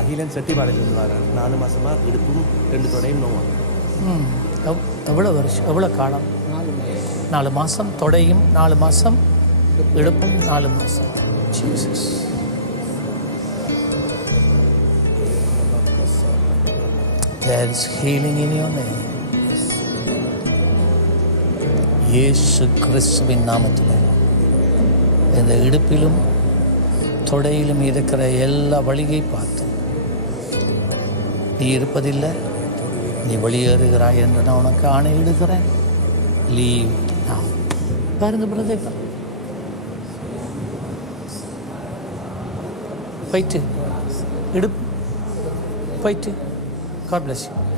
அகிலன் செட்டிப்பாளையத்துலேருந்து வரேன் நாலு மாதமாக இடுப்பும் ரெண்டு தொடையும் நோவா ம் எவ் எவ்வளோ வருஷம் எவ்வளோ காலம்? நாலு மாதம் தொடையும் நாலு மாதம் இடுப்பும் நாலு மாதம் Jesus. There is healing in your name. இயேசு கிறிஸ்துவின் நாமத்தில் இந்த இடுப்பிலும் தொடையிலும் இருக்கிற எல்லா வழியை பார்த்து நீ இருப்பதில்லை. நீ வெளியேறுகிறாய் என்று நான் உனக்கு ஆணையிடுகிறேன். Leave now. பாருங்க பிரதர் போயிட்டு இடுப்பு போயிட்டு. God bless you